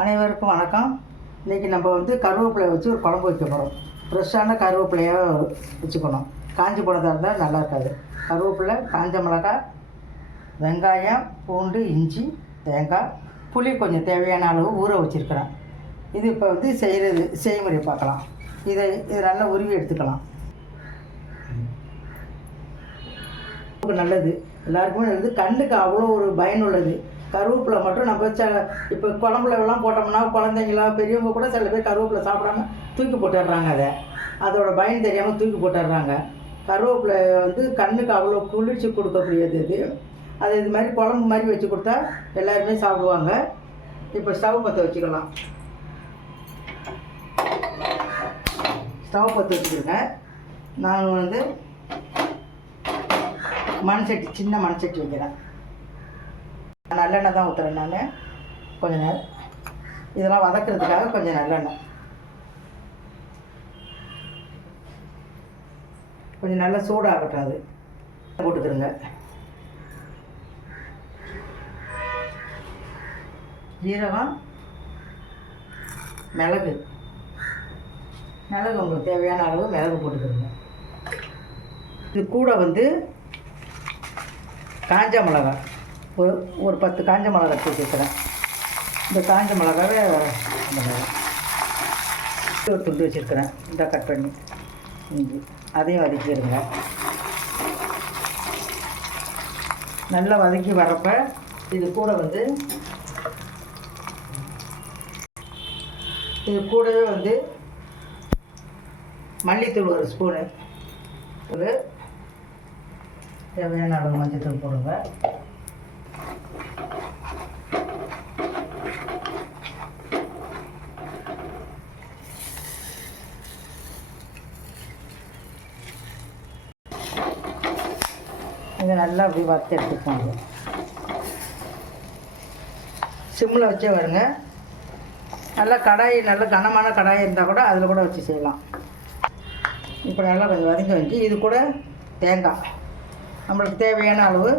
அனைவருக்கும் வணக்கம். இன்றைக்கி நம்ம கருவேப்பிலை வச்சு ஒரு குழம்பு வைக்க போகிறோம். ஃப்ரெஷ்ஷான கருவேப்பிலையாக வச்சுக்கணும். காஞ்சி போனதாக இருந்தால் நல்லா இருக்காது. கருவேப்பிலை, காஞ்ச மிளகாய், வெங்காயம், பூண்டு, இஞ்சி, தேங்காய், புளி கொஞ்சம் தேவையான அளவு ஊற வச்சுருக்கிறேன். இது இப்போ செய்முறை பார்க்கலாம். இதை நல்லா உருவி எடுத்துக்கலாம். நல்லது, எல்லாருக்குமே நல்லது. கண்ணுக்கு அவ்வளோ ஒரு பயனுள்ளது. கருவேப்பிலை மட்டும் நம்ம இப்போ குழம்புலலாம் போட்டோம்னா குழந்தைங்களா பெரியவங்க கூட சில பேர் கருவேப்பிலை சாப்பிடாம தூக்கி போட்டுடுறாங்க. அதோட பயன் தெரியாமல் தூக்கி போட்டுடுறாங்க. கருவேப்பிலை கண்ணுக்கு அவ்வளோ குளிர்ச்சி கொடுக்கக்கூடியது. இது மாதிரி குழம்பு மாதிரி வச்சு கொடுத்தா எல்லாருமே சாப்பிடுவாங்க. இப்போ ஸ்டவ் பற்ற வச்சுக்கலாம். ஸ்டவ் பற்ற வச்சுக்கிறேங்க. நான் மண்சட்டி, சின்ன மண்சட்டி வைக்கிறேன். நல்லெண்ணெய் தான் ஊற்றுறேன். நான் கொஞ்சம் நேரம் இதெல்லாம் வதக்கிறதுக்காக கொஞ்சம் நல்லெண்ணெய் கொஞ்சம் நல்லா சூடாகட்டும். அது போட்டுக்கிறேங்க. ஜீரகம், மிளகு உங்களுக்கு தேவையான அளவு மிளகு போட்டுக்கிறேங்க. இது கூட காஞ்ச மிளகாய் ஒரு 10 காஞ்ச மிளகாய் வச்சுருக்கிறேன். இந்த காஞ்ச மிளகாவே ஒரு துண்டு வச்சுருக்கிறேன். இந்த கட் பண்ணி இஞ்சி அதையும் வதக்கிடுங்க. நல்லா வதக்கி வரப்போ இது கூட இது கூடவே மல்லித்தூள் ஒரு ஸ்பூனு, ஒரு தேவையான அளவு மஞ்சத்தூள் போடுங்க. இதை நல்லா அப்படி வறுத்து எடுத்துக்கோங்க. சிம்மில் வச்சே வருங்க. நல்லா கடாய், நல்ல கனமான கடாய் இருந்தால் கூட அதில் கூட வச்சு செய்யலாம். இப்போ நல்லா கொஞ்சம் வதங்கி இது கூட தேங்காய், நம்மளுக்கு தேவையான அளவு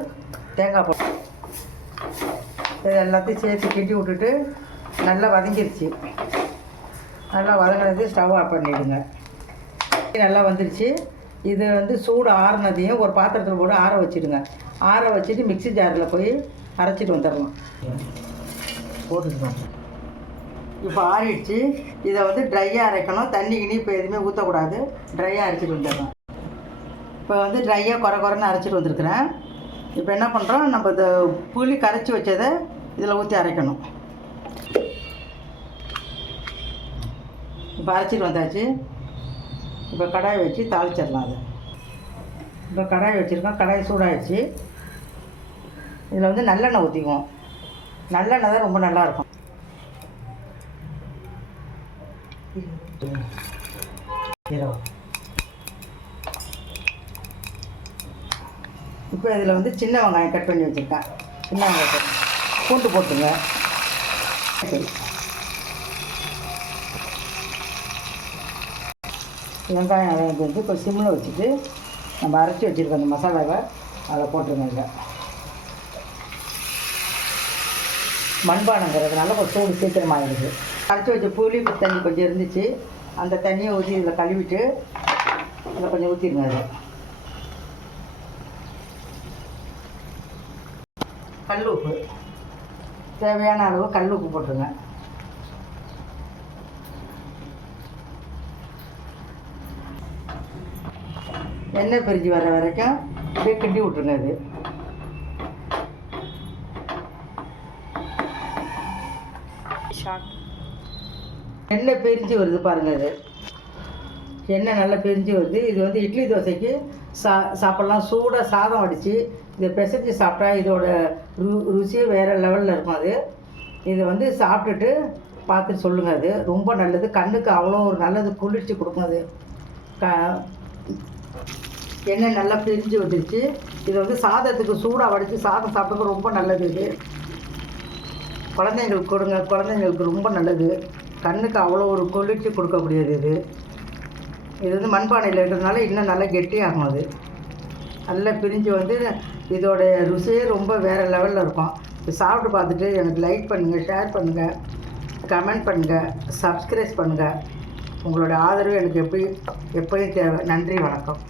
தேங்காய் போட்டு இது எல்லாத்தையும் சேர்த்து கிண்டி விட்டுட்டு நல்லா வதங்கிருச்சு. நல்லா வதங்கினது ஸ்டவ் ஆஃப் பண்ணிவிடுங்க. நல்லா வந்துருச்சு. இது சூடு ஆறுனதையும் ஒரு பாத்திரத்தில் போட்டு ஆற வச்சுடுங்க. ஆற வச்சுட்டு மிக்ஸி ஜாரில் போய் அரைச்சிட்டு வந்துடலாம். போட்டுட்டு இப்போ ஆறிடுச்சு. இதை ட்ரையாக அரைக்கணும். தண்ணி கிணி இப்போ எதுவுமே ஊற்றக்கூடாது. ட்ரையாக அரைச்சிட்டு வந்துடலாம். இப்போ ட்ரையாக குறைன்னு அரைச்சிட்டு வந்துருக்குறேன். இப்போ என்ன பண்ணுறோம், நம்ம இந்த புளி கரைச்சி வச்சதை இதில் ஊற்றி அரைக்கணும். இப்போ அரைச்சிட்டு வந்தாச்சு. இப்போ கடாய் வச்சு தாளிச்சிடலாம். அது இப்போ கடாய் வச்சுருக்கோம். கடாய் சூடாகிடுச்சு. இதில் நல்லெண்ணெய் ஊற்றிக்குவோம். நல்லெண்ணெய் தான் ரொம்ப நல்லாயிருக்கும். இப்போ இதில் சின்ன வெங்காயம் கட் பண்ணி வச்சுருக்கேன். சின்ன வெங்காயம் பூண்டு போட்டுங்க. சரி, வெங்காயம் இப்போ சிம்மில் வச்சுட்டு நம்ம அரைச்சி வச்சுருக்க அந்த மசாலாவை அதில் போட்டுருங்க. மண்பானங்கிறதுனால ஒரு சூடு சீக்கிரமாகிடுது. அரைச்சி வச்ச புளி தண்ணி கொஞ்சம் இருந்துச்சு. அந்த தண்ணியை ஊற்றி இதில் கழுவிட்டு இதில் கொஞ்சம் ஊற்றிடுங்க. அது கல் உப்பு, தேவையான அளவு கல் உப்பு போட்டுருங்க. எண்ணெய் பிரிஞ்சு வர வரைக்கும் அப்படியே கிண்டி விட்ருங்க. அது எண்ணெய் பிரிஞ்சு வருது பாருங்கள். அது எண்ணெய் நல்லா பிரிஞ்சு வருது. இது இட்லி தோசைக்கு சாப்பிட்லாம். சூடாக சாதம் வடித்து இதை பிசைஞ்சு சாப்பிட்டா இதோட ருசி வேறு லெவலில் இருக்கும். அது இதை சாப்பிட்டுட்டு பார்த்துட்டு சொல்லுங்கள். அது ரொம்ப நல்லது. கண்ணுக்கு அவ்வளோ ஒரு நல்லது, குளிர்ச்சி கொடுக்கும். அது எண்ணெய் நல்லா பிரிஞ்சு வந்துடுச்சு. இது சாதத்துக்கு சூடாக வடித்து சாதம் சாப்பிட்றது ரொம்ப நல்லது. இது குழந்தைங்களுக்கு கொடுங்க. குழந்தைங்களுக்கு ரொம்ப நல்லது. கண்ணுக்கு அவ்வளோ ஒரு குளிர்ச்சி கொடுக்கக்கூடியது. இது மண்பானையில் இருக்கிறதுனால இன்னும் நல்லா கெட்டியாகும். அது நல்லா பிரிஞ்சு இதோடைய ருசியே ரொம்ப வேறு லெவலில் இருக்கும். சாப்பிட்டு பார்த்துட்டு எனக்கு லைக் பண்ணுங்கள், ஷேர் பண்ணுங்கள். கமெண்ட் பண்ணுங்கள், சப்ஸ்கிரைப் பண்ணுங்கள். உங்களோட ஆதரவு எனக்கு எப்பயும் தேவை. நன்றி, வணக்கம்.